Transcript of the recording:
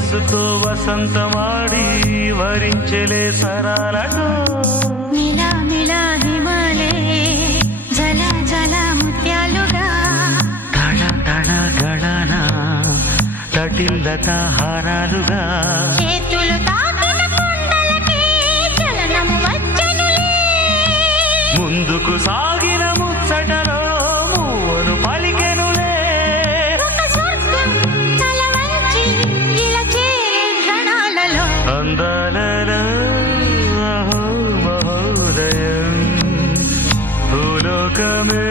వయస్సుతో వసంతమాడి వరించెలే సరాలతో మిలా మిలా హిమాలే జల జల ముత్యాలుగా తళ తళ గళన తటిల్లత హారాలుగా చేతులు తాకిన కొండలకి చలనం వచ్చనులే ముందుకు సాగిన ముచ్చటలో మూవను పలికెనులే ఒక స్వర్గం తల వంచి ఇలా చేరే క్షణాలలో అందాలలో అహో మహోదయం భూలోకమే